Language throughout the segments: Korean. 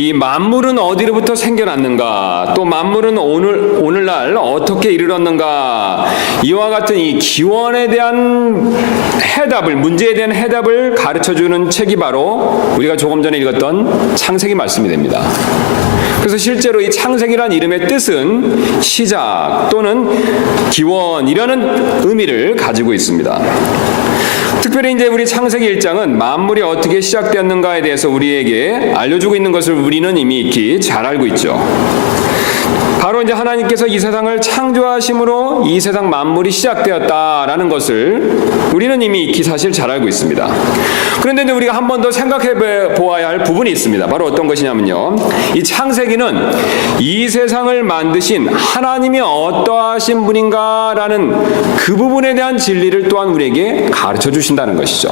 이 만물은 어디로부터 생겨났는가, 또 만물은 오늘날 어떻게 이르렀는가, 이와 같은 이 기원에 대한 해답을, 문제에 대한 해답을 가르쳐주는 책이 바로 우리가 조금 전에 읽었던 창세기 말씀이 됩니다. 그래서 실제로 이 창세기란 이름의 뜻은 시작 또는 기원이라는 의미를 가지고 있습니다. 특별히 이제 우리 창세기 1장은 만물이 어떻게 시작되었는가에 대해서 우리에게 알려주고 있는 것을 우리는 이미 익히 잘 알고 있죠. 바로 이제 하나님께서 이 세상을 창조하심으로 이 세상 만물이 시작되었다라는 것을 우리는 이미 익히 사실 잘 알고 있습니다. 그런데 이제 우리가 한 번 더 생각해 보아야 할 부분이 있습니다. 바로 어떤 것이냐면요, 이 창세기는 이 세상을 만드신 하나님이 어떠하신 분인가라는 그 부분에 대한 진리를 또한 우리에게 가르쳐 주신다는 것이죠.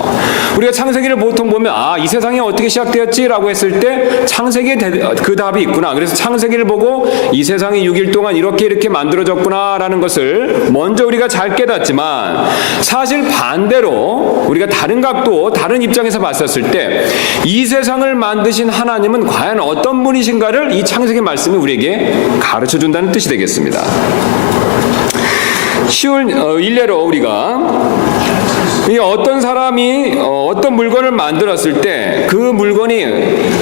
우리가 창세기를 보통 보면 이 세상이 어떻게 시작되었지라고 했을 때 창세기에 그 답이 있구나, 그래서 창세기를 보고 이 세상이 6일 동안 이렇게 만들어졌구나라는 것을 먼저 우리가 잘 깨닫지만, 사실 반대로 우리가 다른 각도, 다른 입장에서 봤었을 때 이 세상을 만드신 하나님은 과연 어떤 분이신가를 이 창세기 말씀이 우리에게 가르쳐준다는 뜻이 되겠습니다. 쉬운 일례로 우리가 어떤 사람이 어떤 물건을 만들었을 때 그 물건이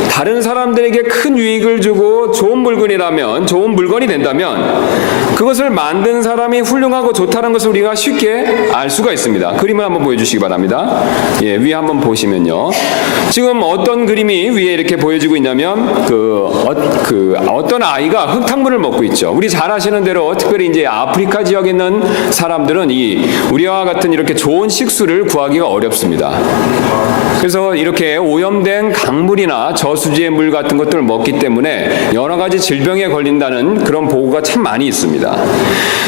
다른 사람들에게 큰 유익을 주고 좋은 물건이라면, 좋은 물건이 된다면 그것을 만든 사람이 훌륭하고 좋다는 것을 우리가 쉽게 알 수가 있습니다. 그림을 한번 보여주시기 바랍니다. 위에 한번 보시면요, 지금 어떤 그림이 위에 이렇게 보여지고 있냐면 어떤 아이가 흙탕물을 먹고 있죠. 우리 잘 아시는 대로 특별히 이제 아프리카 지역에 있는 사람들은 우리와 같은 이렇게 좋은 식수를 구하기가 어렵습니다. 그래서 이렇게 오염된 강물이나 저수지의 물 같은 것들을 먹기 때문에 여러 가지 질병에 걸린다는 그런 보고가 참 많이 있습니다.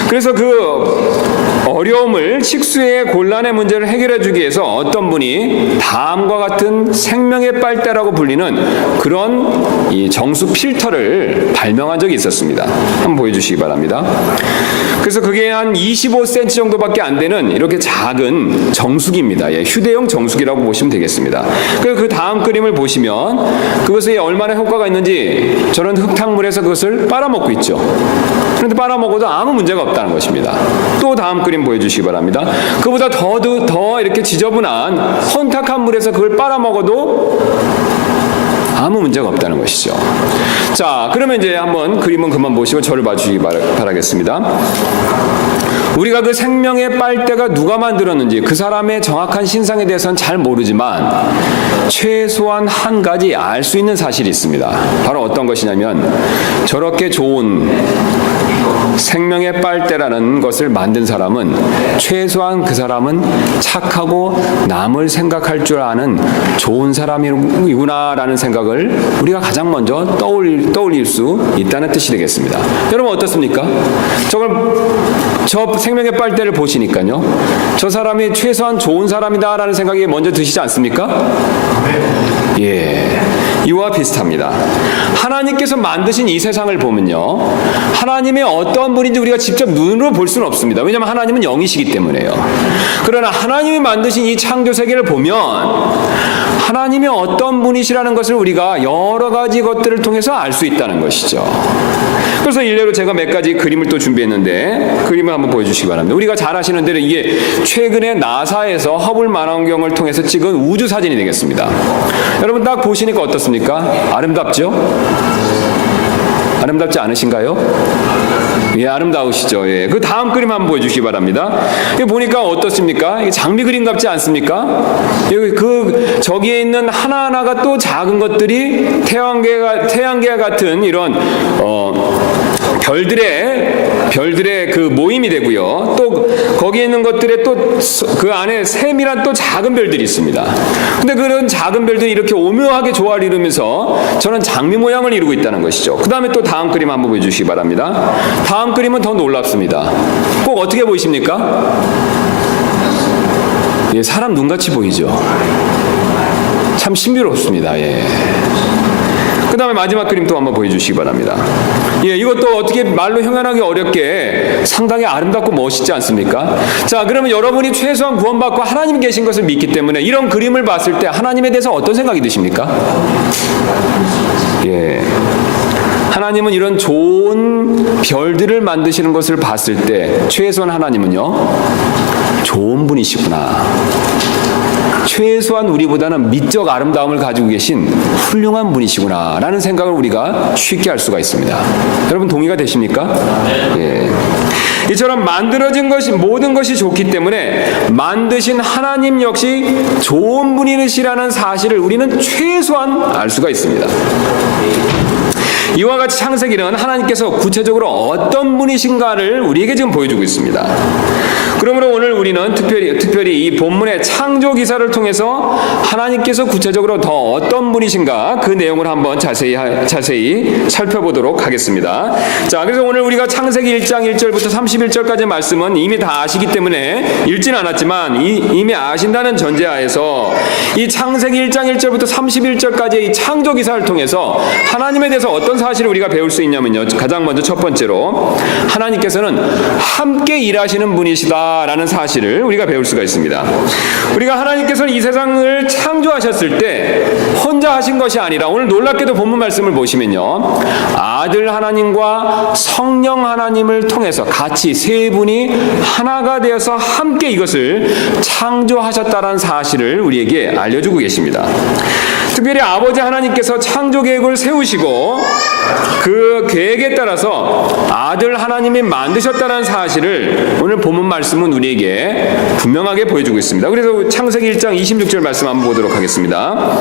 그래서 그 어려움을, 식수의 곤란의 문제를 해결해 주기 위해서 어떤 분이 다음과 같은 생명의 빨대라고 불리는 그런 이 정수 필터를 발명한 적이 있었습니다. 한번 보여주시기 바랍니다. 그래서 그게 한 25cm 정도밖에 안 되는 이렇게 작은 정수기입니다. 휴대용 정수기라고 보시면 되겠습니다. 그리고 그 다음 그림을 보시면 그것이 얼마나 효과가 있는지, 저런 흙탕물에서 그것을 빨아먹고 있죠. 그런데 빨아먹어도 아무 문제가 없다는 것입니다. 또 다음 그림 보여주시기 바랍니다. 그보다 더 이렇게 지저분한 혼탁한 물에서 그걸 빨아먹어도 아무 문제가 없다는 것이죠. 자, 그러면 이제 한번 그림은 그만 보시고 저를 봐주시기 바라겠습니다. 우리가 그 생명의 빨대가 누가 만들었는지 그 사람의 정확한 신상에 대해서는 잘 모르지만 최소한 한 가지 알 수 있는 사실이 있습니다. 바로 어떤 것이냐면, 저렇게 좋은 생명의 빨대라는 것을 만든 사람은 최소한 그 사람은 착하고 남을 생각할 줄 아는 좋은 사람이구나라는 생각을 우리가 가장 먼저 떠올릴 수 있다는 뜻이 되겠습니다. 여러분 어떻습니까? 저 생명의 빨대를 보시니까요, 저 사람이 최소한 좋은 사람이다라는 생각이 먼저 드시지 않습니까? 이와 비슷합니다. 하나님께서 만드신 이 세상을 보면요, 하나님의 어떤 분인지 우리가 직접 눈으로 볼 수는 없습니다. 왜냐하면 하나님은 영이시기 때문에요. 그러나 하나님이 만드신 이 창조 세계를 보면 하나님이 어떤 분이시라는 것을 우리가 여러 가지 것들을 통해서 알 수 있다는 것이죠. 그래서 일례로 제가 몇 가지 그림을 또 준비했는데 그림을 한번 보여주시기 바랍니다. 우리가 잘 아시는 대로 이게 최근에 나사에서 허블 망원경을 통해서 찍은 우주 사진이 되겠습니다. 여러분 딱 보시니까 어떻습니까? 아름답죠? 아름답지 않으신가요? 아름다우시죠? 그 다음 그림 한번 보여주시기 바랍니다. 이거 보니까 어떻습니까? 이게 장미 그림 같지 않습니까? 여기 저기에 있는 하나하나가 또 작은 것들이 태양계와 같은 이런 별들의 그 모임이 되고요. 또 거기에 있는 것들에 또 그 안에 세밀한 또 작은 별들이 있습니다. 근데 그런 작은 별들이 이렇게 오묘하게 조화를 이루면서 저는 장미 모양을 이루고 있다는 것이죠. 그 다음에 또 다음 그림 한번 보여주시기 바랍니다. 다음 그림은 더 놀랍습니다. 꼭 어떻게 보이십니까? 사람 눈같이 보이죠. 참 신비롭습니다. 그 다음에 마지막 그림 또 한번 보여주시기 바랍니다. 이것도 어떻게 말로 형용하기 어렵게 상당히 아름답고 멋있지 않습니까? 자, 그러면 여러분이 최소한 구원받고 하나님이 계신 것을 믿기 때문에 이런 그림을 봤을 때 하나님에 대해서 어떤 생각이 드십니까? 하나님은 이런 좋은 별들을 만드시는 것을 봤을 때 최소한 하나님은요, 좋은 분이시구나. 최소한 우리보다는 미적 아름다움을 가지고 계신 훌륭한 분이시구나 라는 생각을 우리가 쉽게 할 수가 있습니다. 여러분 동의가 되십니까? 예. 이처럼 만들어진 것이 모든 것이 좋기 때문에 만드신 하나님 역시 좋은 분이시라는 사실을 우리는 최소한 알 수가 있습니다. 이와 같이 창세기는 하나님께서 구체적으로 어떤 분이신가를 우리에게 지금 보여주고 있습니다. 그러므로 오늘 우리는 특별히 이 본문의 창조 기사를 통해서 하나님께서 구체적으로 더 어떤 분이신가 그 내용을 한번 자세히 살펴보도록 하겠습니다. 자, 그래서 오늘 우리가 창세기 1장 1절부터 31절까지의 말씀은 이미 다 아시기 때문에 읽지는 않았지만 이미 아신다는 전제하에서 이 창세기 1장 1절부터 31절까지의 이 창조 기사를 통해서 하나님에 대해서 어떤 사실을 우리가 배울 수 있냐면요. 가장 먼저 첫 번째로 하나님께서는 함께 일하시는 분이시다 라는 사실을 우리가 배울 수가 있습니다. 우리가 하나님께서는 이 세상을 창조하셨을 때 혼자 하신 것이 아니라 오늘 놀랍게도 본문 말씀을 보시면요, 아들 하나님과 성령 하나님을 통해서 같이 세 분이 하나가 되어서 함께 이것을 창조하셨다는 사실을 우리에게 알려주고 계십니다. 특별히 아버지 하나님께서 창조 계획을 세우시고 그 계획에 따라서 아들 하나님이 만드셨다는 사실을 오늘 본문 말씀은 우리에게 분명하게 보여주고 있습니다. 그래서 창세기 1장 26절 말씀 한번 보도록 하겠습니다.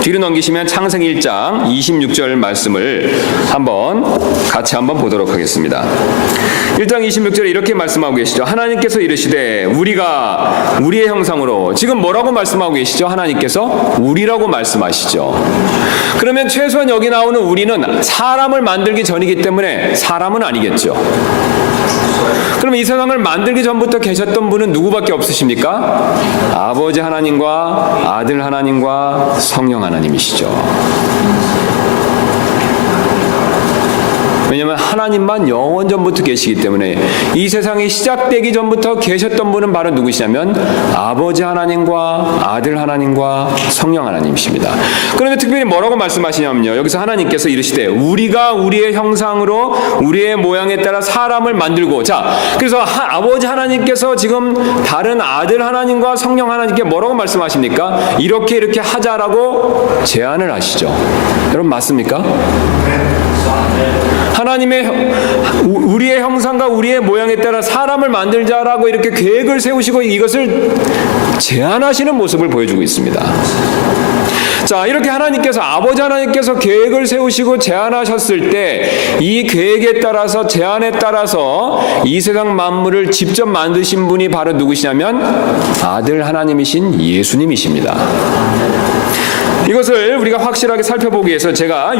뒤로 넘기시면 창세기 1장 26절 말씀을 같이 한번 보도록 하겠습니다. 1장 26절에 이렇게 말씀하고 계시죠. 하나님께서 이르시되 우리가 우리의 형상으로, 지금 뭐라고 말씀하고 계시죠? 하나님께서 우리라고 말씀하시죠. 그러면 최소한 여기 나오는 우리는 사람을 만들기 전이기 때문에 사람은 아니겠죠. 그럼 이 세상을 만들기 전부터 계셨던 분은 누구밖에 없으십니까? 아버지 하나님과 아들 하나님과 성령 하나님이시죠. 왜냐하면 하나님만 영원 전부터 계시기 때문에 이 세상이 시작되기 전부터 계셨던 분은 바로 누구시냐면 아버지 하나님과 아들 하나님과 성령 하나님이십니다. 그런데 특별히 뭐라고 말씀하시냐면요, 여기서 하나님께서 이르시되 우리가 우리의 형상으로 우리의 모양에 따라 사람을 만들고, 자, 그래서 아버지 하나님께서 지금 다른 아들 하나님과 성령 하나님께 뭐라고 말씀하십니까? 이렇게 하자라고 제안을 하시죠. 여러분 맞습니까? 하나님의 우리의 형상과 우리의 모양에 따라 사람을 만들자라고 이렇게 계획을 세우시고 이것을 제안하시는 모습을 보여주고 있습니다. 자, 이렇게 아버지 하나님께서 계획을 세우시고 제안하셨을 때 이 계획에 따라서, 제안에 따라서 이 세상 만물을 직접 만드신 분이 바로 누구시냐면 아들 하나님이신 예수님이십니다. 이것을 우리가 확실하게 살펴보기 위해서 제가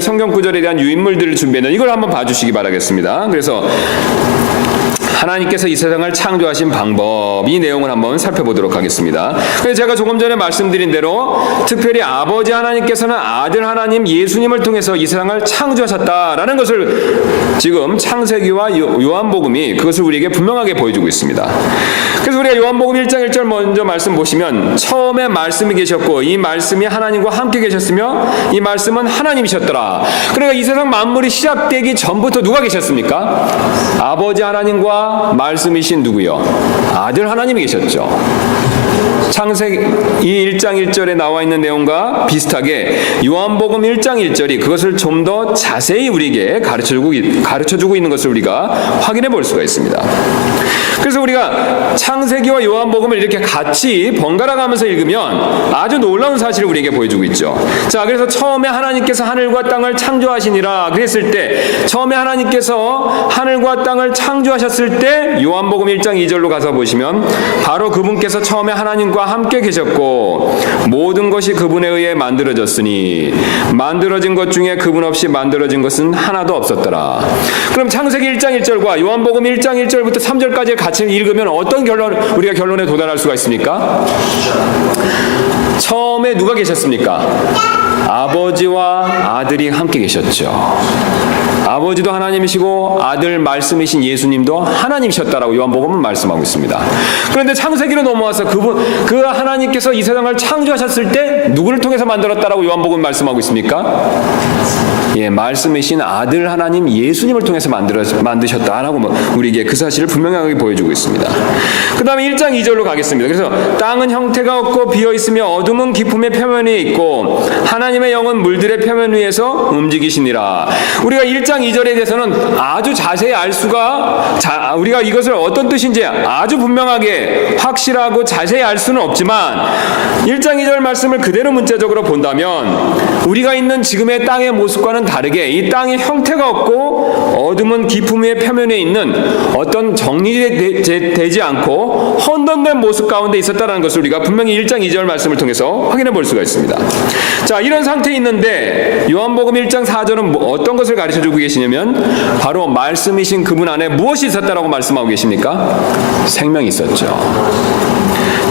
성경 구절에 대한 유인물들을 준비했는데 이걸 한번 봐주시기 바라겠습니다. 그래서 하나님께서 이 세상을 창조하신 방법, 이 내용을 한번 살펴보도록 하겠습니다. 그래서 제가 조금 전에 말씀드린 대로 특별히 아버지 하나님께서는 아들 하나님 예수님을 통해서 이 세상을 창조하셨다라는 것을 지금 창세기와 요한복음이 그것을 우리에게 분명하게 보여주고 있습니다. 그래서 우리가 요한복음 1장 1절 먼저 말씀 보시면 처음에 말씀이 계셨고 이 말씀이 하나님과 함께 계셨으며 이 말씀은 하나님이셨더라. 그러니까 이 세상 만물이 시작되기 전부터 누가 계셨습니까? 아버지 하나님과 말씀이신 누구요? 아들 하나님이 계셨죠. 창세기 1장 1절에 나와 있는 내용과 비슷하게 요한복음 1장 1절이 그것을 좀 더 자세히 우리에게 가르쳐주고 있는 것을 우리가 확인해 볼 수가 있습니다. 그래서 우리가 창세기와 요한복음을 이렇게 같이 번갈아 가면서 읽으면 아주 놀라운 사실을 우리에게 보여주고 있죠. 자, 그래서 처음에 하나님께서 하늘과 땅을 창조하시니라 그랬을 때, 처음에 하나님께서 하늘과 땅을 창조하셨을 때 요한복음 1장 2절로 가서 보시면 바로 그분께서 처음에 하나님과 함께 계셨고 모든 것이 그분에 의해 만들어졌으니 만들어진 것 중에 그분 없이 만들어진 것은 하나도 없었더라. 그럼 창세기 1장 1절과 요한복음 1장 1절부터 3절까지 같이 읽으면 어떤 우리가 결론에 도달할 수가 있습니까? 처음에 누가 계셨습니까? 아버지와 아들이 함께 계셨죠. 아버지도 하나님이시고 아들 말씀이신 예수님도 하나님이셨다라고 요한복음은 말씀하고 있습니다. 그런데 창세기로 넘어와서 그 하나님께서 이 세상을 창조하셨을 때 누구를 통해서 만들었다라고 요한복음 말씀하고 있습니까? 예, 말씀이신 아들 하나님 예수님을 통해서 만드셨다라고 우리에게 그 사실을 분명하게 보여주고 있습니다. 그 다음에 1장 2절로 가겠습니다. 그래서 땅은 형태가 없고 비어있으며 어둠은 깊음의 표면에 있고 하나님의 영은 물들의 표면 위에서 움직이시니라. 우리가 1장 2절에 대해서는 아주 자세히 알 수가 우리가 이것을 어떤 뜻인지 아주 분명하게 확실하고 자세히 알 수는 없지만 1장 2절 말씀을 그대로 문자적으로 본다면 우리가 있는 지금의 땅의 모습과는 다르게 이 땅의 형태가 없고 어둠은 깊음 위의 표면에 있는 어떤 정리되지 않고 혼돈된 모습 가운데 있었다는 것을 우리가 분명히 1장 2절 말씀을 통해서 확인해 볼 수가 있습니다. 자, 이런 상태에 있는데 요한복음 1장 4절은 어떤 것을 가르쳐주고 계시냐면 바로 말씀이신 그분 안에 무엇이 있었다라고 말씀하고 계십니까? 생명이 있었죠.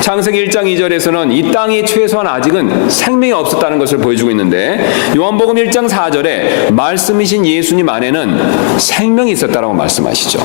창세기 1장 2절에서는 이 땅이 최소한 아직은 생명이 없었다는 것을 보여주고 있는데 요한복음 1장 4절에 말씀이신 예수님 안에는 생명이 있었다라고 말씀하시죠.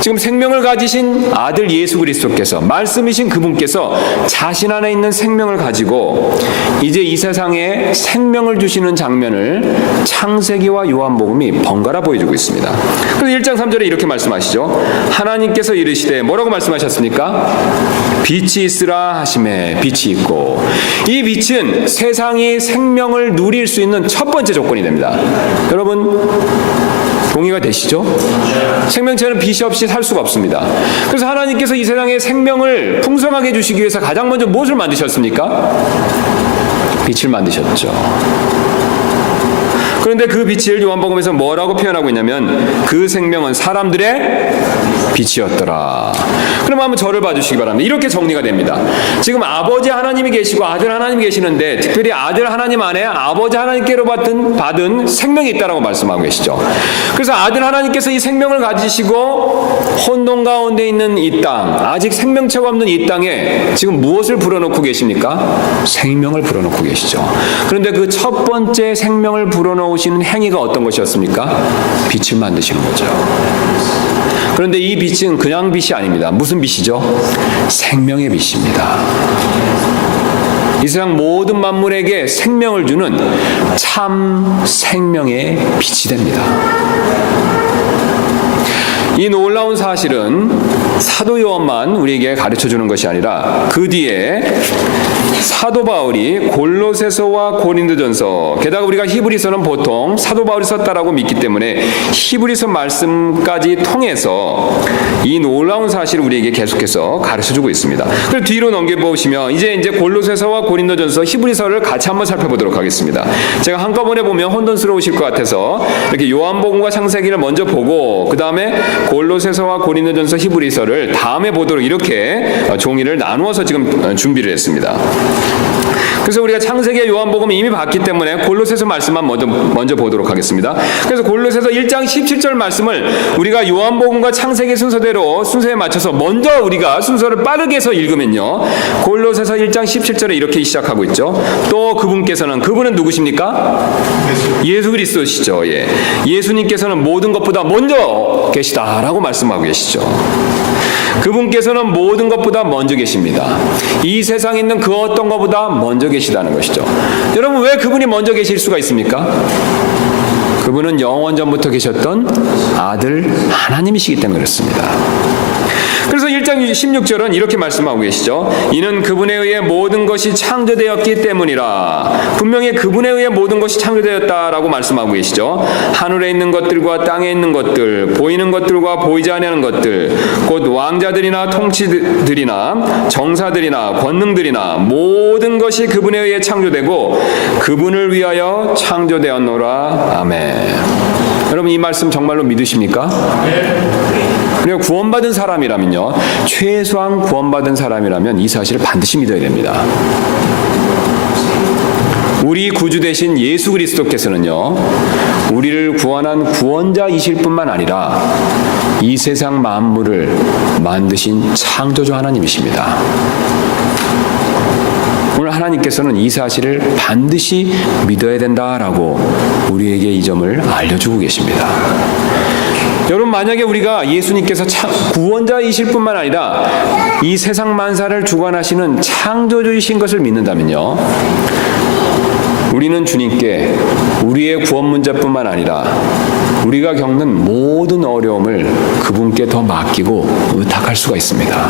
지금 생명을 가지신 아들 예수 그리스도께서 말씀이신 그분께서 자신 안에 있는 생명을 가지고 이제 이 세상에 생명을 주시는 장면을 창세기와 요한복음이 번갈아 보여주고 있습니다. 그래서 1장 3절에 이렇게 말씀하시죠. 하나님께서 이르시되 뭐라고 말씀하셨습니까? 빛이 있으라 하심에 빛이 있고, 이 빛은 세상이 생명을 누릴 수 있는 첫 번째 조건이 됩니다. 여러분 동의가 되시죠? 생명체는 빛이 없이 살 수가 없습니다. 그래서 하나님께서 이 세상에 생명을 풍성하게 주시기 위해서 가장 먼저 무엇을 만드셨습니까? 빛을 만드셨죠. 그런데 그 빛을 요한복음에서 뭐라고 표현하고 있냐면 그 생명은 사람들의 빛이었더라. 그럼 한번 저를 봐주시기 바랍니다. 이렇게 정리가 됩니다. 지금 아버지 하나님이 계시고 아들 하나님이 계시는데 특별히 아들 하나님 안에 아버지 하나님께로 받은 생명이 있다라고 말씀하고 계시죠. 그래서 아들 하나님께서 이 생명을 가지시고 혼돈 가운데 있는 이 땅, 아직 생명체가 없는 이 땅에 지금 무엇을 불어넣고 계십니까? 생명을 불어넣고 계시죠. 그런데 그 첫 번째 생명을 불어넣으시는 행위가 어떤 것이었습니까? 빛을 만드시는 거죠. 그런데 이 빛은 그냥 빛이 아닙니다. 무슨 빛이죠? 생명의 빛입니다. 이 세상 모든 만물에게 생명을 주는 참 생명의 빛이 됩니다. 이 놀라운 사실은 사도 요한만 우리에게 가르쳐주는 것이 아니라 그 뒤에 사도 바울이 골로새서와 고린도전서, 게다가 우리가 히브리서는 보통 사도 바울이 썼다라고 믿기 때문에 히브리서 말씀까지 통해서 이 놀라운 사실을 우리에게 계속해서 가르쳐주고 있습니다. 그리고 뒤로 넘겨보시면 이제 골로새서와 고린도전서, 히브리서를 같이 한번 살펴보도록 하겠습니다. 제가 한꺼번에 보면 혼돈스러우실 것 같아서 이렇게 요한복음과 창세기를 먼저 보고 그 다음에 골로새서와 고린도전서, 히브리서를 다음에 보도록 이렇게 종이를 나누어서 지금 준비를 했습니다. 그래서 우리가 창세기와 요한복음을 이미 봤기 때문에 골로새서 말씀만 먼저 보도록 하겠습니다. 그래서 골로새서 1장 17절 말씀을 우리가 요한복음과 창세기 순서에 맞춰서 먼저 우리가 순서를 빠르게 해서 읽으면요, 골로새서 1장 17절에 이렇게 시작하고 있죠. 또 그분은 누구십니까? 예수 그리스도시죠. 예. 예수님께서는 모든 것보다 먼저 계시다라고 말씀하고 계시죠. 그분께서는 모든 것보다 먼저 계십니다. 이 세상에 있는 그 어떤 것보다 먼저 계시다는 것이죠. 여러분, 왜 그분이 먼저 계실 수가 있습니까? 그분은 영원 전부터 계셨던 아들 하나님이시기 때문에 그렇습니다. 그래서 1장 16절은 이렇게 말씀하고 계시죠. 이는 그분에 의해 모든 것이 창조되었기 때문이라. 분명히 그분에 의해 모든 것이 창조되었다라고 말씀하고 계시죠. 하늘에 있는 것들과 땅에 있는 것들, 보이는 것들과 보이지 아니하는 것들, 곧 왕자들이나 통치들이나 정사들이나 권능들이나 모든 것이 그분에 의해 창조되고 그분을 위하여 창조되었노라. 아멘. 여러분, 이 말씀 정말로 믿으십니까? 그리고 구원받은 사람이라면요, 최소한 구원받은 사람이라면 이 사실을 반드시 믿어야 됩니다. 우리 구주 되신 예수 그리스도께서는요, 우리를 구원한 구원자이실 뿐만 아니라 이 세상 만물을 만드신 창조주 하나님이십니다. 오늘 하나님께서는 이 사실을 반드시 믿어야 된다라고 우리에게 이 점을 알려주고 계십니다. 여러분, 만약에 우리가 예수님께서 구원자이실 뿐만 아니라 이 세상 만사를 주관하시는 창조주이신 것을 믿는다면요, 우리는 주님께 우리의 구원 문제뿐만 아니라 우리가 겪는 모든 어려움을 그분께 더 맡기고 의탁할 수가 있습니다.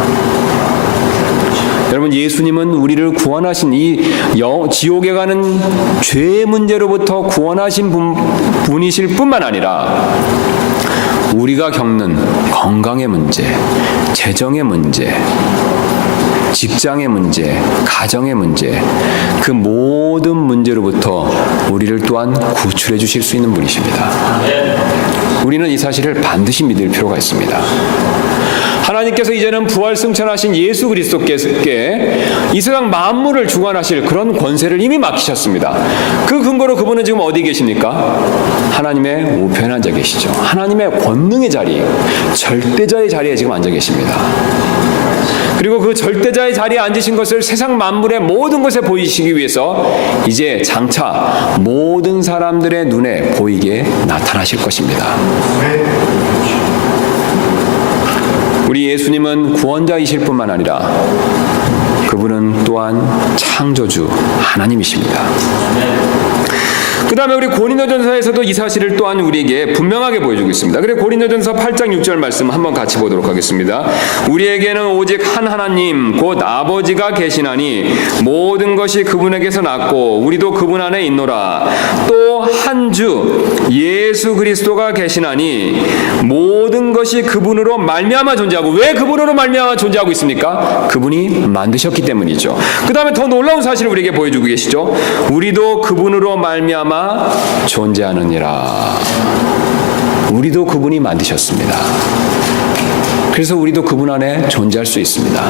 여러분, 예수님은 우리를 구원하신 이 지옥에 가는 죄의 문제로부터 구원하신 분이실 뿐만 아니라 우리가 겪는 건강의 문제, 재정의 문제, 직장의 문제, 가정의 문제, 그 모든 문제로부터 우리를 또한 구출해 주실 수 있는 분이십니다. 우리는 이 사실을 반드시 믿을 필요가 있습니다. 하나님께서 이제는 부활 승천하신 예수 그리스도께 이 세상 만물을 주관하실 그런 권세를 이미 맡기셨습니다. 그 근거로 그분은 지금 어디 계십니까? 하나님의 우편에 앉아 계시죠. 하나님의 권능의 자리, 절대자의 자리에 지금 앉아 계십니다. 그리고 그 절대자의 자리에 앉으신 것을 세상 만물의 모든 것에 보이시기 위해서 이제 장차 모든 사람들의 눈에 보이게 나타나실 것입니다. 우리 예수님은 구원자이실 뿐만 아니라 그분은 또한 창조주 하나님이십니다. 그 다음에 우리 고린도전서에서도 이 사실을 또한 우리에게 분명하게 보여주고 있습니다. 그래 고린도전서 8장 6절 말씀 한번 같이 보도록 하겠습니다. 우리에게는 오직 한 하나님 곧 아버지가 계시나니 모든 것이 그분에게서 났고 우리도 그분 안에 있노라. 또 한 주 예수 그리스도가 계시나니 모든 것이 그분으로 말미암아 존재하고, 왜 그분으로 말미암아 존재하고 있습니까? 그분이 만드셨기 때문이죠. 그 다음에 더 놀라운 사실을 우리에게 보여주고 계시죠. 우리도 그분으로 말미암아 존재하느니라. 우리도 그분이 만드셨습니다. 그래서 우리도 그분 안에 존재할 수 있습니다.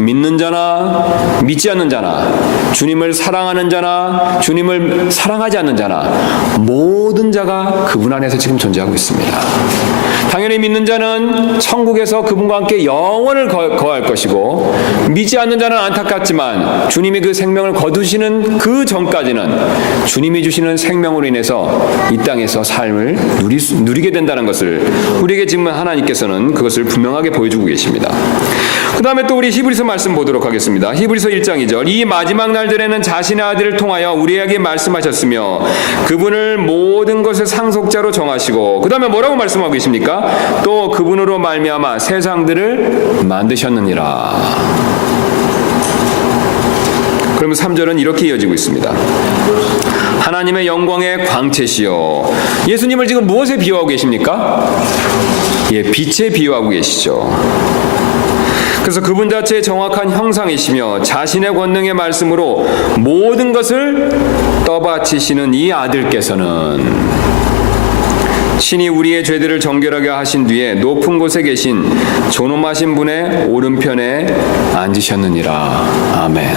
믿는 자나 믿지 않는 자나, 주님을 사랑하는 자나 주님을 사랑하지 않는 자나, 모든 자가 그분 안에서 지금 존재하고 있습니다. 당연히 믿는 자는 천국에서 그분과 함께 영원을 거할 것이고, 믿지 않는 자는 안타깝지만 주님이 그 생명을 거두시는 그 전까지는 주님이 주시는 생명으로 인해서 이 땅에서 삶을 누리게 된다는 것을 우리에게 지금 하나님께서는 그것을 분명하게 보여주고 계십니다. 그 다음에 또 우리 히브리서 말씀 보도록 하겠습니다. 히브리서 1장 2절. 이 마지막 날들에는 자신의 아들을 통하여 우리에게 말씀하셨으며 그분을 모든 것의 상속자로 정하시고, 그 다음에 뭐라고 말씀하고 계십니까? 또 그분으로 말미암아 세상들을 만드셨느니라. 그러면 3절은 이렇게 이어지고 있습니다. 하나님의 영광의 광채시여. 예수님을 지금 무엇에 비유하고 계십니까? 빛에 비유하고 계시죠. 그래서 그분 자체의 정확한 형상이시며 자신의 권능의 말씀으로 모든 것을 떠받치시는 이 아들께서는 신이 우리의 죄들을 정결하게 하신 뒤에 높은 곳에 계신 존엄하신 분의 오른편에 앉으셨느니라. 아멘.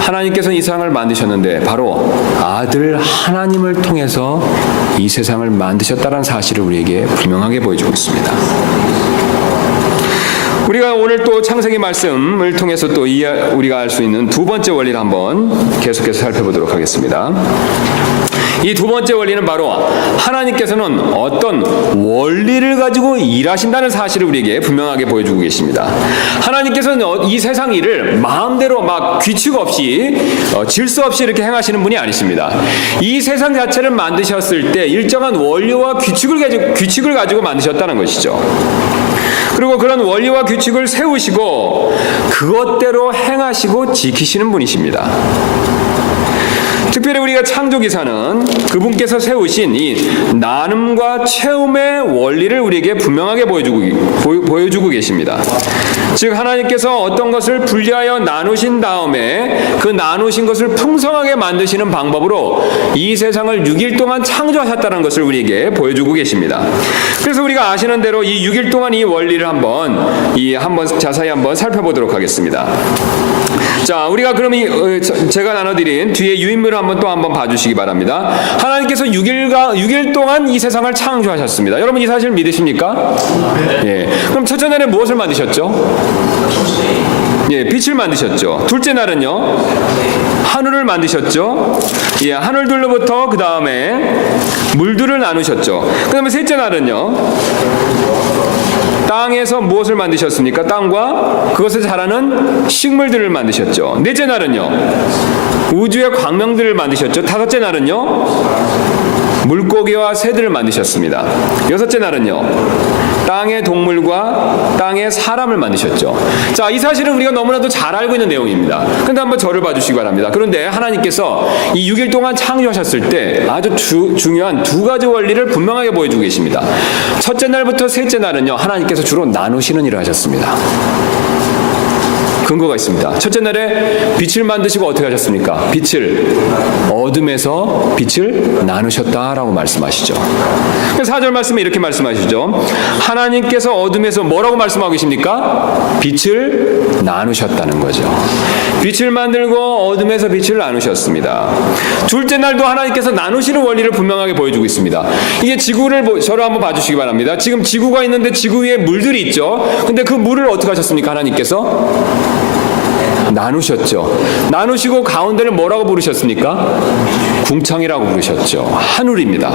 하나님께서는 이 세상을 만드셨는데 바로 아들 하나님을 통해서 이 세상을 만드셨다는 사실을 우리에게 분명하게 보여주고 있습니다. 우리가 오늘 또 창세기 말씀을 통해서 또 우리가 알 수 있는 두 번째 원리를 한번 계속해서 살펴보도록 하겠습니다. 이 두 번째 원리는 바로 하나님께서는 어떤 원리를 가지고 일하신다는 사실을 우리에게 분명하게 보여주고 계십니다. 하나님께서는 이 세상 일을 마음대로 막 규칙 없이 질서 없이 이렇게 행하시는 분이 아니십니다. 이 세상 자체를 만드셨을 때 일정한 원리와 규칙을 가지고 만드셨다는 것이죠. 그리고 그런 원리와 규칙을 세우시고 그것대로 행하시고 지키시는 분이십니다. 특별히 우리가 창조기사는 그분께서 세우신 이 나눔과 채움의 원리를 우리에게 분명하게 보여주고 계십니다. 즉 하나님께서 어떤 것을 분리하여 나누신 다음에 그 나누신 것을 풍성하게 만드시는 방법으로 이 세상을 6일 동안 창조하셨다는 것을 우리에게 보여주고 계십니다. 그래서 우리가 아시는 대로 이 6일 동안 이 원리를 한번 자세히 한번 살펴보도록 하겠습니다. 자, 우리가 그럼 제가 나눠드린 뒤에 유인물을 한번 봐주시기 바랍니다. 하나님께서 6일 동안 이 세상을 창조하셨습니다. 여러분 이 사실 믿으십니까? 예. 그럼 첫째 날에 무엇을 만드셨죠? 예, 빛을 만드셨죠. 둘째 날은요, 하늘을 만드셨죠. 예, 하늘들로부터 그 다음에 물들을 나누셨죠. 그 다음에 셋째 날은요, 땅에서 무엇을 만드셨습니까? 땅과 그것을 자라는 식물들을 만드셨죠. 넷째 날은요, 우주의 광명들을 만드셨죠. 다섯째 날은요, 물고기와 새들을 만드셨습니다. 여섯째 날은요, 땅의 동물과 땅의 사람을 만드셨죠. 자, 이 사실은 우리가 너무나도 잘 알고 있는 내용입니다. 그런데 한번 저를 봐주시기 바랍니다. 그런데 하나님께서 이 6일 동안 창조하셨을 때 아주 중요한 두 가지 원리를 분명하게 보여주고 계십니다. 첫째 날부터 셋째 날은요, 하나님께서 주로 나누시는 일을 하셨습니다. 근거가 있습니다. 첫째 날에 빛을 만드시고 어떻게 하셨습니까? 빛을 어둠에서 빛을 나누셨다라고 말씀하시죠. 4절 말씀에 이렇게 말씀하시죠. 하나님께서 어둠에서 뭐라고 말씀하고 계십니까? 빛을 나누셨다는 거죠. 빛을 만들고 어둠에서 빛을 나누셨습니다. 둘째 날도 하나님께서 나누시는 원리를 분명하게 보여주고 있습니다. 이게 지구를 저를 한번 봐주시기 바랍니다. 지금 지구가 있는데 지구 위에 물들이 있죠. 근데 그 물을 어떻게 하셨습니까? 하나님께서 나누셨죠. 나누시고 가운데를 뭐라고 부르셨습니까? 궁창이라고 부르셨죠. 하늘입니다.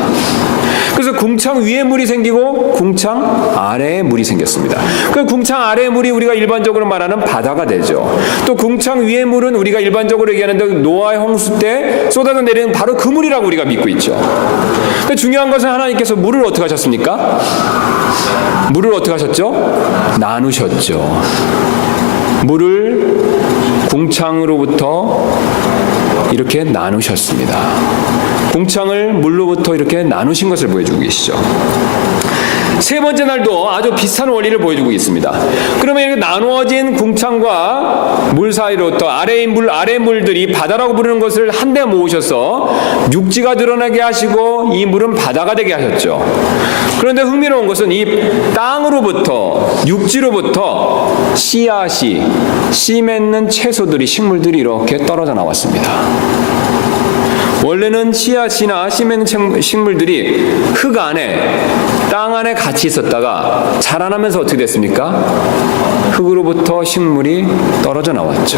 그래서 궁창 위에 물이 생기고 궁창 아래에 물이 생겼습니다. 그 궁창 아래의 물이 우리가 일반적으로 말하는 바다가 되죠. 또 궁창 위의 물은 우리가 일반적으로 얘기하는데 노아의 홍수 때 쏟아져 내리는 바로 그 물이라고 우리가 믿고 있죠. 근데 중요한 것은 하나님께서 물을 어떻게 하셨습니까? 물을 어떻게 하셨죠? 나누셨죠. 물을 궁창으로부터 이렇게 나누셨습니다. 궁창을 물로부터 이렇게 나누신 것을 보여주고 계시죠. 세 번째 날도 아주 비슷한 원리를 보여주고 있습니다. 그러면 이렇게 나누어진 궁창과 물 사이로부터 아래의 물들이 바다라고 부르는 것을 한데 모으셔서 육지가 드러나게 하시고 이 물은 바다가 되게 하셨죠. 그런데 흥미로운 것은 이 땅으로부터 육지로부터 씨앗이 씨 맺는 채소들이 식물들이 이렇게 떨어져 나왔습니다. 원래는 씨앗이나 씨 맺는 식물들이 흙 안에 땅 안에 같이 있었다가 자라나면서 어떻게 됐습니까? 흙으로부터 식물이 떨어져 나왔죠.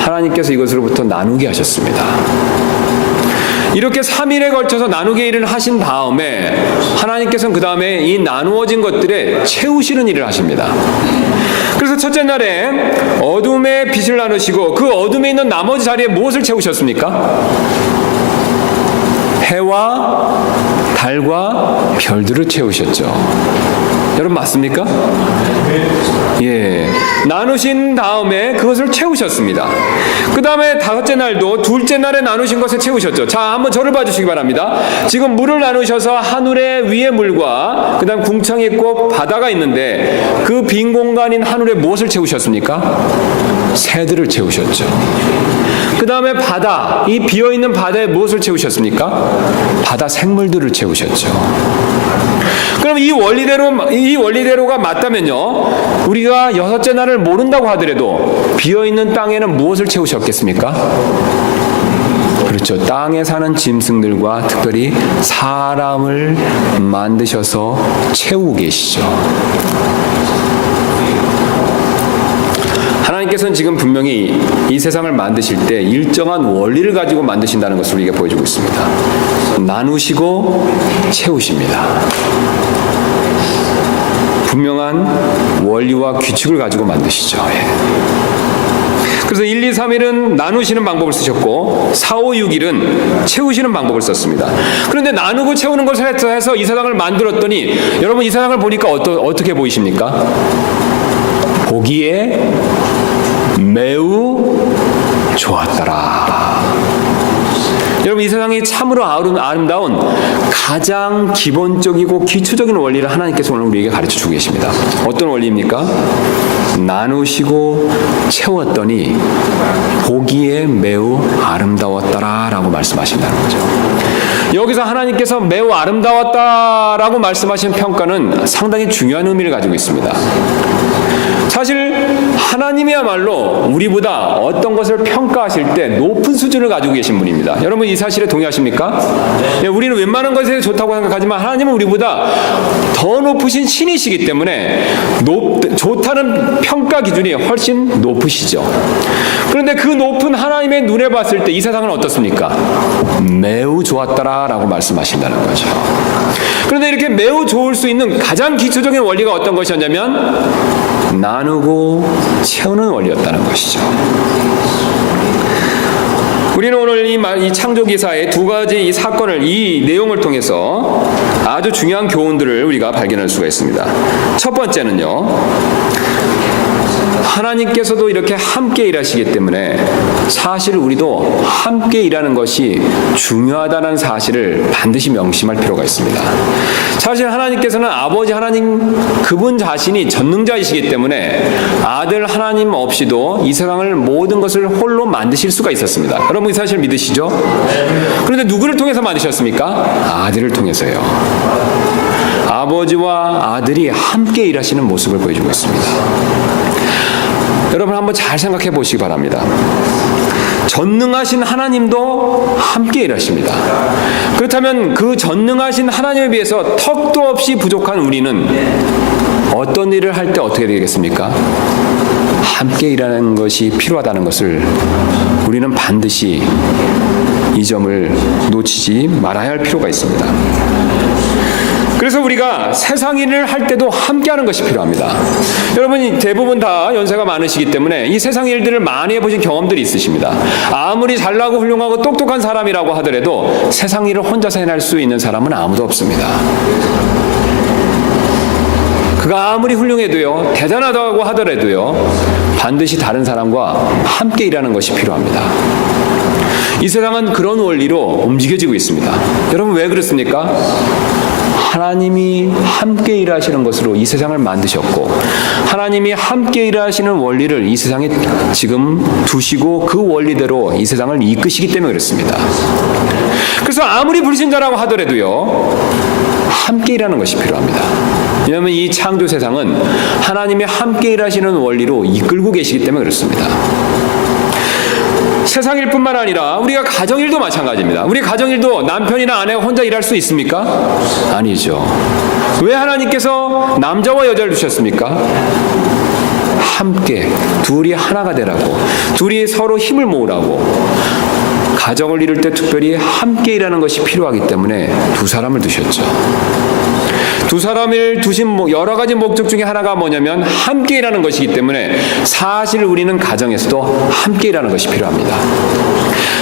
하나님께서 이것으로부터 나누게 하셨습니다. 이렇게 3일에 걸쳐서 나누게 일을 하신 다음에 하나님께서는 그 다음에 이 나누어진 것들에 채우시는 일을 하십니다. 그래서 첫째 날에 어둠의 빛을 나누시고 그 어둠에 있는 나머지 자리에 무엇을 채우셨습니까? 해와 달과 별들을 채우셨죠. 여러분 맞습니까? 예. 나누신 다음에 그것을 채우셨습니다. 그 다음에 다섯째 날도 둘째 날에 나누신 것을 채우셨죠. 자, 한번 저를 봐주시기 바랍니다. 지금 물을 나누셔서 하늘의 위의 물과 그 다음 궁창이 있고 바다가 있는데 그 빈 공간인 하늘에 무엇을 채우셨습니까? 새들을 채우셨죠. 그 다음에 바다, 이 비어있는 바다에 무엇을 채우셨습니까? 바다 생물들을 채우셨죠. 그럼 이 원리대로가 맞다면요, 우리가 여섯째 날을 모른다고 하더라도 비어있는 땅에는 무엇을 채우셨겠습니까? 그렇죠. 땅에 사는 짐승들과 특별히 사람을 만드셔서 채우고 계시죠. 하나님께서는 지금 분명히 이 세상을 만드실 때 일정한 원리를 가지고 만드신다는 것을 우리에게 보여주고 있습니다. 나누시고 채우십니다. 분명한 원리와 규칙을 가지고 만드시죠. 예. 그래서 1, 2, 3일은 나누시는 방법을 쓰셨고 4, 5, 6일은 채우시는 방법을 썼습니다. 그런데 나누고 채우는 것을 해서 이 세상을 만들었더니 여러분 이 세상을 보니까 어떻게 보이십니까? 보기에 매우 좋았더라. 여러분 이 세상이 참으로 아름다운 가장 기본적이고 기초적인 원리를 하나님께서 오늘 우리에게 가르쳐주고 계십니다. 어떤 원리입니까? 나누시고 채웠더니 보기에 매우 아름다웠더라라고 말씀하신다는 거죠. 여기서 하나님께서 매우 아름다웠다라고 말씀하신 평가는 상당히 중요한 의미를 가지고 있습니다. 사실 하나님이야말로 우리보다 어떤 것을 평가하실 때 높은 수준을 가지고 계신 분입니다. 여러분 이 사실에 동의하십니까? 네, 우리는 웬만한 것에 좋다고 생각하지만 하나님은 우리보다 더 높으신 신이시기 때문에 좋다는 평가 기준이 훨씬 높으시죠. 그런데 그 높은 하나님의 눈에 봤을 때 이 세상은 어떻습니까? 매우 좋았더라라고 말씀하신다는 거죠. 그런데 이렇게 매우 좋을 수 있는 가장 기초적인 원리가 어떤 것이었냐면 나누고 채우는 원리였다는 것이죠. 우리는 오늘 이 창조기사의 두 가지 이 사건을, 이 내용을 통해서 아주 중요한 교훈들을 우리가 발견할 수가 있습니다. 첫 번째는요, 하나님께서도 이렇게 함께 일하시기 때문에 사실 우리도 함께 일하는 것이 중요하다는 사실을 반드시 명심할 필요가 있습니다. 사실 하나님께서는 아버지 하나님 그분 자신이 전능자이시기 때문에 아들 하나님 없이도 이 세상을 모든 것을 홀로 만드실 수가 있었습니다. 여러분 이 사실 믿으시죠? 그런데 누구를 통해서 만드셨습니까? 아들을 통해서요. 아버지와 아들이 함께 일하시는 모습을 보여주고 있습니다. 여러분 한번 잘 생각해 보시기 바랍니다. 전능하신 하나님도 함께 일하십니다. 그렇다면 그 전능하신 하나님에 비해서 턱도 없이 부족한 우리는 어떤 일을 할 때 어떻게 되겠습니까? 함께 일하는 것이 필요하다는 것을 우리는 반드시 이 점을 놓치지 말아야 할 필요가 있습니다. 그래서 우리가 세상 일을 할 때도 함께하는 것이 필요합니다. 여러분이 대부분 다 연세가 많으시기 때문에 이 세상 일들을 많이 해보신 경험들이 있으십니다. 아무리 잘나고 훌륭하고 똑똑한 사람이라고 하더라도 세상 일을 혼자서 해낼 수 있는 사람은 아무도 없습니다. 그가 아무리 훌륭해도요, 대단하다고 하더라도요, 반드시 다른 사람과 함께 일하는 것이 필요합니다. 이 세상은 그런 원리로 움직여지고 있습니다. 여러분 왜 그렇습니까? 하나님이 함께 일하시는 것으로 이 세상을 만드셨고 하나님이 함께 일하시는 원리를 이 세상에 지금 두시고 그 원리대로 이 세상을 이끄시기 때문에 그렇습니다. 그래서 아무리 불신자라고 하더라도요 함께 일하는 것이 필요합니다. 왜냐하면 이 창조 세상은 하나님이 함께 일하시는 원리로 이끌고 계시기 때문에 그렇습니다. 세상일 뿐만 아니라 우리가 가정일도 마찬가지입니다. 우리 가정일도 남편이나 아내가 혼자 일할 수 있습니까? 아니죠. 왜 하나님께서 남자와 여자를 주셨습니까? 함께 둘이 하나가 되라고, 둘이 서로 힘을 모으라고. 가정을 이룰 때 특별히 함께 일하는 것이 필요하기 때문에 두 사람을 두셨죠. 두 사람을 두신 여러 가지 목적 중에 하나가 뭐냐면 함께 일하는 것이기 때문에 사실 우리는 가정에서도 함께 일하는 것이 필요합니다.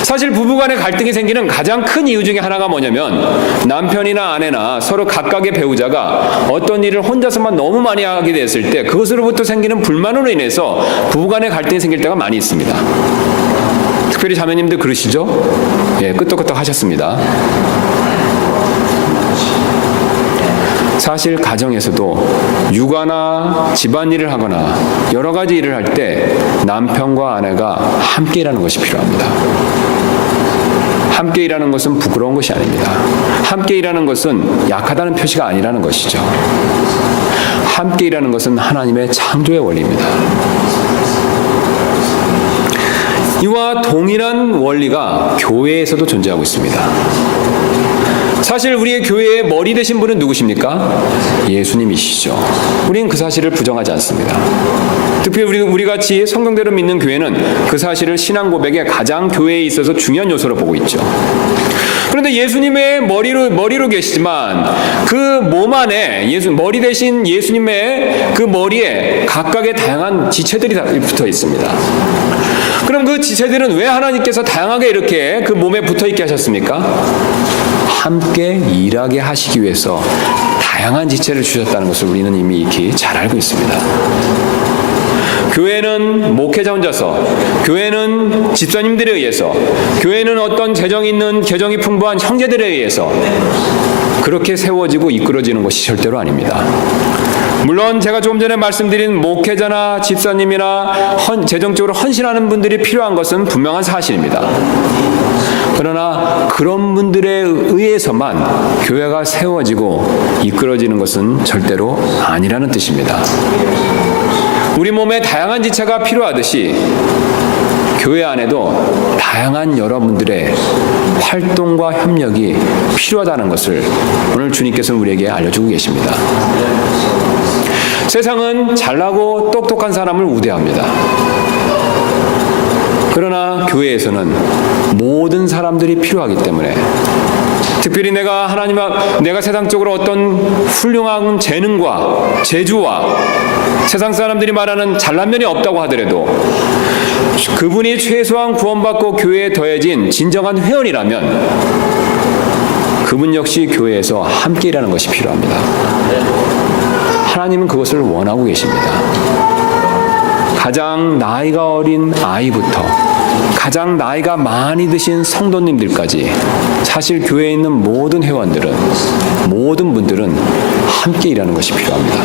사실 부부간의 갈등이 생기는 가장 큰 이유 중에 하나가 뭐냐면 남편이나 아내나 서로 각각의 배우자가 어떤 일을 혼자서만 너무 많이 하게 됐을 때 그것으로부터 생기는 불만으로 인해서 부부간의 갈등이 생길 때가 많이 있습니다. 특별히 자매님들 그러시죠? 예, 끄떡끄떡 하셨습니다. 사실 가정에서도 육아나 집안일을 하거나 여러 가지 일을 할 때 남편과 아내가 함께 일하는 것이 필요합니다. 함께 일하는 것은 부끄러운 것이 아닙니다. 함께 일하는 것은 약하다는 표시가 아니라는 것이죠. 함께 일하는 것은 하나님의 창조의 원리입니다. 이와 동일한 원리가 교회에서도 존재하고 있습니다. 사실 우리의 교회의 머리 되신 분은 누구십니까? 예수님이시죠. 우리는 그 사실을 부정하지 않습니다. 특별히 우리 같이 성경대로 믿는 교회는 그 사실을 신앙 고백의 가장 교회에 있어서 중요한 요소로 보고 있죠. 그런데 예수님의 머리로 계시지만 그 몸 안에 머리 대신 예수님의 그 머리에 각각의 다양한 지체들이 붙어 있습니다. 그럼 그 지체들은 왜 하나님께서 다양하게 이렇게 그 몸에 붙어 있게 하셨습니까? 함께 일하게 하시기 위해서 다양한 지체를 주셨다는 것을 우리는 이미 익히 잘 알고 있습니다. 교회는 목회자 혼자서, 교회는 집사님들에 의해서, 교회는 어떤 재정이 풍부한 형제들에 의해서 그렇게 세워지고 이끌어지는 것이 절대로 아닙니다. 물론 제가 조금 전에 말씀드린 목회자나 집사님이나 재정적으로 헌신하는 분들이 필요한 것은 분명한 사실입니다. 그러나 그런 분들에 의해서만 교회가 세워지고 이끌어지는 것은 절대로 아니라는 뜻입니다. 우리 몸에 다양한 지체가 필요하듯이 교회 안에도 다양한 여러분들의 활동과 협력이 필요하다는 것을 오늘 주님께서는 우리에게 알려주고 계십니다. 세상은 잘나고 똑똑한 사람을 우대합니다. 그러나 교회에서는 모든 사람들이 필요하기 때문에 특별히 내가 세상적으로 어떤 훌륭한 재능과 재주와 세상 사람들이 말하는 잘난 면이 없다고 하더라도 그분이 최소한 구원받고 교회에 더해진 진정한 회원이라면 그분 역시 교회에서 함께 일하는 것이 필요합니다. 하나님은 그것을 원하고 계십니다. 가장 나이가 어린 아이부터 가장 나이가 많이 드신 성도님들까지 사실 교회에 있는 모든 회원들은 모든 분들은 함께 일하는 것이 필요합니다.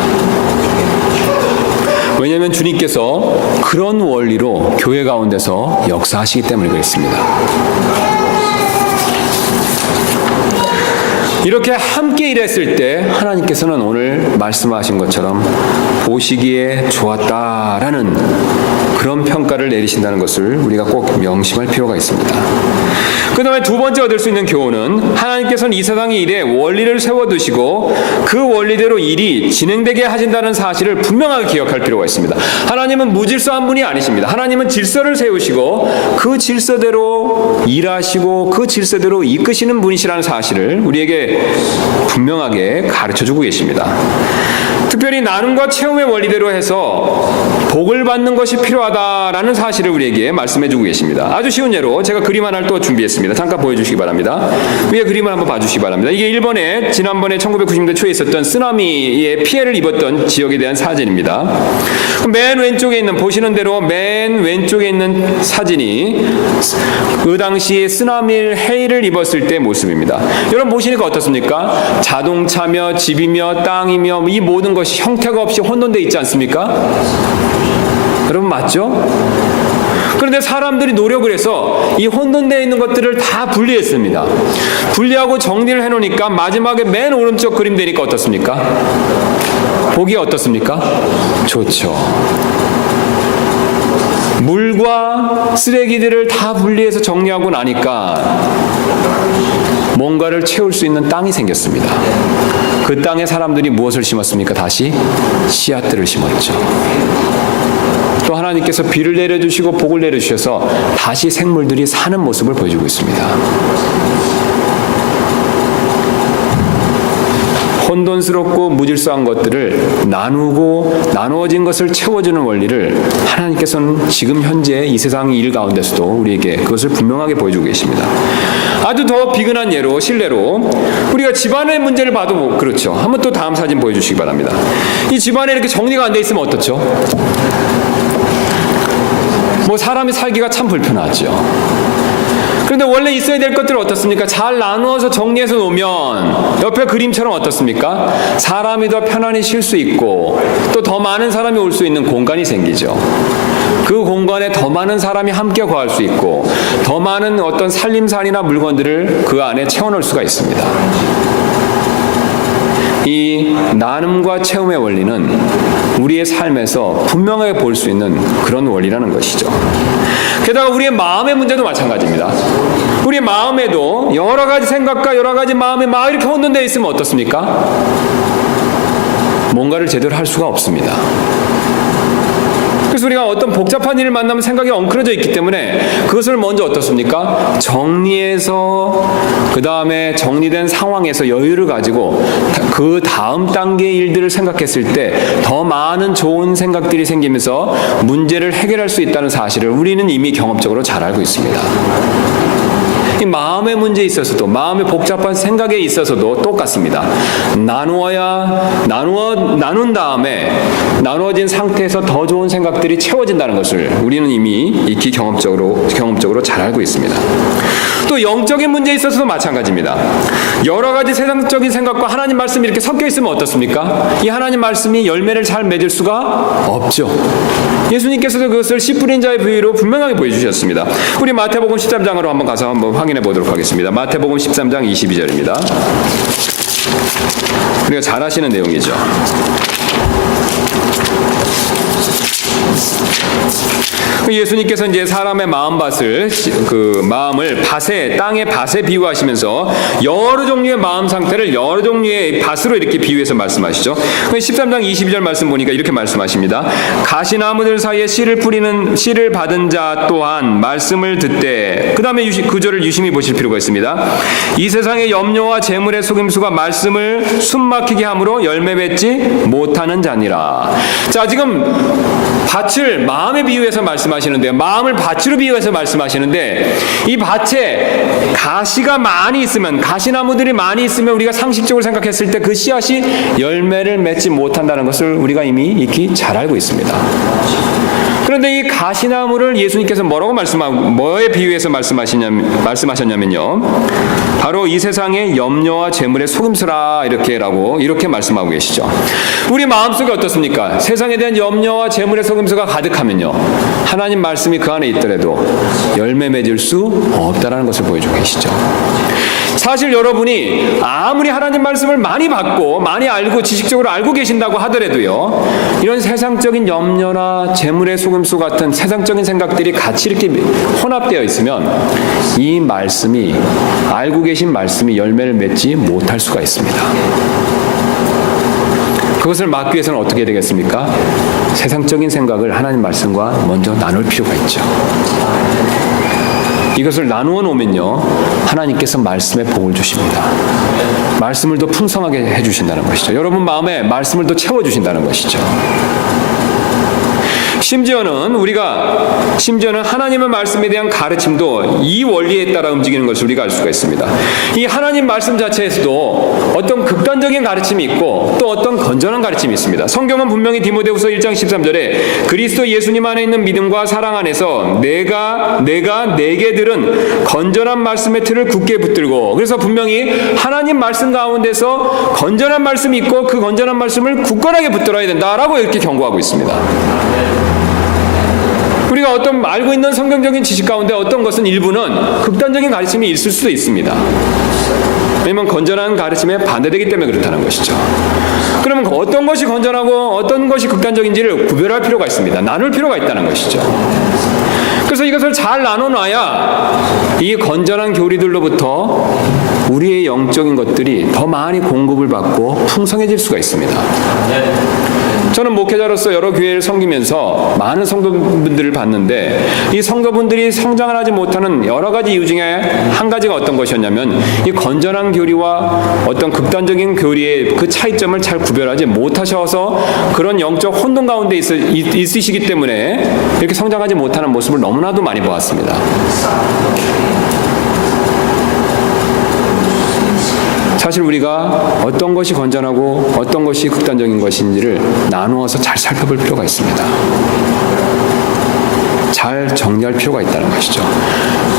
왜냐하면 주님께서 그런 원리로 교회 가운데서 역사하시기 때문에 그렇습니다. 이렇게 함께 일했을 때 하나님께서는 오늘 말씀하신 것처럼 보시기에 좋았다라는 그런 평가를 내리신다는 것을 우리가 꼭 명심할 필요가 있습니다. 그 다음에 두 번째 얻을 수 있는 교훈은 하나님께서는 이 세상의 일에 원리를 세워두시고 그 원리대로 일이 진행되게 하신다는 사실을 분명하게 기억할 필요가 있습니다. 하나님은 무질서한 분이 아니십니다. 하나님은 질서를 세우시고 그 질서대로 일하시고 그 질서대로 이끄시는 분이시라는 사실을 우리에게 분명하게 가르쳐주고 계십니다. 특별히 나눔과 체험의 원리대로 해서 복을 받는 것이 필요하다라는 사실을 우리에게 말씀해주고 계십니다. 아주 쉬운 예로 제가 그림 하나를 또 준비했습니다. 잠깐 보여주시기 바랍니다. 위에 그림을 한번 봐주시기 바랍니다. 이게 일본에 지난번에 1990년대 초에 있었던 쓰나미에 피해를 입었던 지역에 대한 사진입니다. 맨 왼쪽에 있는 보시는 대로 맨 왼쪽에 있는 사진이 그 당시 쓰나미를 해일을 입었을 때 모습입니다. 여러분 보시니까 어떻습니까? 자동차며 집이며 땅이며 이 모든 것이 형태가 없이 혼돈되어 있지 않습니까? 여러분 맞죠? 그런데 사람들이 노력을 해서 이 혼돈되어 있는 것들을 다 분리했습니다. 분리하고 정리를 해놓으니까 마지막에 맨 오른쪽 그림 되니까 어떻습니까? 보기 어떻습니까? 좋죠. 물과 쓰레기들을 다 분리해서 정리하고 나니까 뭔가를 채울 수 있는 땅이 생겼습니다. 그 땅에 사람들이 무엇을 심었습니까? 다시 씨앗들을 심었죠. 또 하나님께서 비를 내려주시고 복을 내려주셔서 다시 생물들이 사는 모습을 보여주고 있습니다. 혼돈스럽고 무질서한 것들을 나누어진 것을 채워주는 원리를 하나님께서는 지금 현재 이 세상 일 가운데서도 우리에게 그것을 분명하게 보여주고 계십니다. 아주 더 비근한 예로 실례로 우리가 집안의 문제를 봐도 그렇죠. 한번 또 다음 사진 보여주시기 바랍니다. 이 집안에 이렇게 정리가 안 돼 있으면 어떻죠? 사람이 살기가 참 불편하죠. 그런데 원래 있어야 될 것들은 어떻습니까? 잘 나누어서 정리해서 놓으면 옆에 그림처럼 어떻습니까? 사람이 더 편안히 쉴 수 있고 또 더 많은 사람이 올 수 있는 공간이 생기죠. 그 공간에 더 많은 사람이 함께 거할 수 있고 더 많은 어떤 살림살이나 물건들을 그 안에 채워넣을 수가 있습니다. 이 나눔과 체험의 원리는 우리의 삶에서 분명하게 볼 수 있는 그런 원리라는 것이죠. 게다가 우리의 마음의 문제도 마찬가지입니다. 우리의 마음에도 여러 가지 생각과 여러 가지 마음이 막 이렇게 혼돈되어 있으면 어떻습니까? 뭔가를 제대로 할 수가 없습니다. 그래서 우리가 어떤 복잡한 일을 만나면 생각이 엉클어져 있기 때문에 그것을 먼저 어떻습니까? 정리해서 그 다음에 정리된 상황에서 여유를 가지고 그 다음 단계의 일들을 생각했을 때 더 많은 좋은 생각들이 생기면서 문제를 해결할 수 있다는 사실을 우리는 이미 경험적으로 잘 알고 있습니다. 이 마음의 문제에 있어서도 마음의 복잡한 생각에 있어서도 똑같습니다. 나눈 다음에 나누어진 상태에서 더 좋은 생각들이 채워진다는 것을 우리는 이미 익히 경험적으로 잘 알고 있습니다. 또 영적인 문제에 있어서도 마찬가지입니다. 여러 가지 세상적인 생각과 하나님 말씀이 이렇게 섞여 있으면 어떻습니까? 이 하나님 말씀이 열매를 잘 맺을 수가 없죠. 예수님께서도 그것을 씨 뿌린 자의 비유로 분명하게 보여주셨습니다. 우리 마태복음 13장으로 한번 가서 한번 확인해 보도록 하겠습니다. 마태복음 13장 22절입니다. 우리가 잘 아시는 내용이죠. 예수님께서 이제 사람의 마음밭을 마음을 땅의 밭에 비유하시면서 여러 종류의 마음 상태를 여러 종류의 밭으로 이렇게 비유해서 말씀하시죠. 13장 22절 말씀 보니까 이렇게 말씀하십니다. 가시나무들 사이에 씨를 받은 자 또한 말씀을 듣되, 그 다음에 구절을 유심히 보실 필요가 있습니다. 이 세상의 염려와 재물의 속임수가 말씀을 숨막히게 함으로 열매 맺지 못하는 자니라. 자, 지금 밭을 마음에 비유해서 말씀하시는데요. 마음을 밭으로 비유해서 말씀하시는데, 이 밭에 가시가 많이 있으면, 가시나무들이 많이 있으면 우리가 상식적으로 생각했을 때 그 씨앗이 열매를 맺지 못한다는 것을 우리가 이미 익히 잘 알고 있습니다. 그런데 이 가시나무를 예수님께서 뭐에 비유해서 말씀하셨냐면요. 바로 이 세상의 염려와 재물의 속임수라 이렇게 말씀하고 계시죠. 우리 마음속에 어떻습니까? 세상에 대한 염려와 재물의 속임수가 가득하면요. 하나님 말씀이 그 안에 있더라도 열매 맺을 수 없다라는 것을 보여주고 계시죠. 사실 여러분이 아무리 하나님 말씀을 많이 받고 많이 알고 지식적으로 알고 계신다고 하더라도요, 이런 세상적인 염려나 재물의 속임수 같은 세상적인 생각들이 같이 이렇게 혼합되어 있으면 이 말씀이, 알고 계신 말씀이 열매를 맺지 못할 수가 있습니다. 그것을 막기 위해서는 어떻게 해야 되겠습니까? 세상적인 생각을 하나님 말씀과 먼저 나눌 필요가 있죠. 이것을 나누어 놓으면요, 하나님께서 말씀에 복을 주십니다. 말씀을 더 풍성하게 해주신다는 것이죠. 여러분 마음에 말씀을 더 채워주신다는 것이죠. 심지어는 하나님의 말씀에 대한 가르침도 이 원리에 따라 움직이는 것을 우리가 알 수가 있습니다. 이 하나님 말씀 자체에서도 어떤 극단적인 가르침이 있고 또 어떤 건전한 가르침이 있습니다. 성경은 분명히 디모데후서 1장 13절에 그리스도 예수님 안에 있는 믿음과 사랑 안에서 내가 내게 들은 건전한 말씀의 틀을 굳게 붙들고, 그래서 분명히 하나님 말씀 가운데서 건전한 말씀이 있고 그 건전한 말씀을 굳건하게 붙들어야 된다라고 이렇게 경고하고 있습니다. 우리가 어떤 알고 있는 성경적인 지식 가운데 어떤 것은 일부는 극단적인 가르침이 있을 수도 있습니다. 왜냐하면 건전한 가르침에 반대되기 때문에 그렇다는 것이죠. 그러면 어떤 것이 건전하고 어떤 것이 극단적인지를 구별할 필요가 있습니다. 나눌 필요가 있다는 것이죠. 그래서 이것을 잘 나눠놔야 이 건전한 교리들로부터 우리의 영적인 것들이 더 많이 공급을 받고 풍성해질 수가 있습니다. 저는 목회자로서 여러 교회를 섬기면서 많은 성도분들을 봤는데, 이 성도분들이 성장을 하지 못하는 여러 가지 이유 중에 한 가지가 어떤 것이었냐면, 이 건전한 교리와 어떤 극단적인 교리의 그 차이점을 잘 구별하지 못하셔서 그런 영적 혼돈 가운데 있으시기 때문에 이렇게 성장하지 못하는 모습을 너무나도 많이 보았습니다. 사실 우리가 어떤 것이 건전하고 어떤 것이 극단적인 것인지를 나누어서 잘 살펴볼 필요가 있습니다. 잘 정리할 필요가 있다는 것이죠.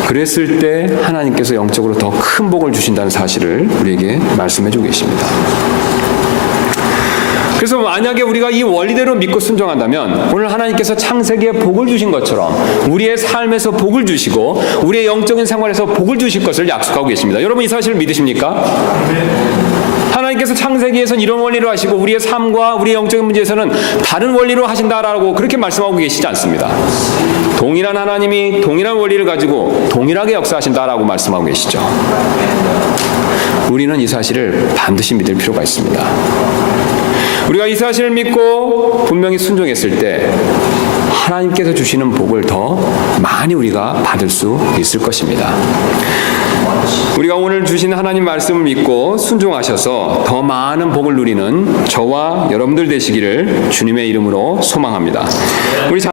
그랬을 때 하나님께서 영적으로 더 큰 복을 주신다는 사실을 우리에게 말씀해 주고 계십니다. 그래서 만약에 우리가 이 원리대로 믿고 순종한다면 오늘 하나님께서 창세기에 복을 주신 것처럼 우리의 삶에서 복을 주시고 우리의 영적인 생활에서 복을 주실 것을 약속하고 계십니다. 여러분 이 사실을 믿으십니까? 하나님께서 창세기에서는 이런 원리로 하시고 우리의 삶과 우리의 영적인 문제에서는 다른 원리로 하신다라고 그렇게 말씀하고 계시지 않습니다. 동일한 하나님이 동일한 원리를 가지고 동일하게 역사하신다라고 말씀하고 계시죠. 우리는 이 사실을 반드시 믿을 필요가 있습니다. 우리가 이 사실을 믿고 분명히 순종했을 때 하나님께서 주시는 복을 더 많이 우리가 받을 수 있을 것입니다. 우리가 오늘 주신 하나님 말씀을 믿고 순종하셔서 더 많은 복을 누리는 저와 여러분들 되시기를 주님의 이름으로 소망합니다. 우리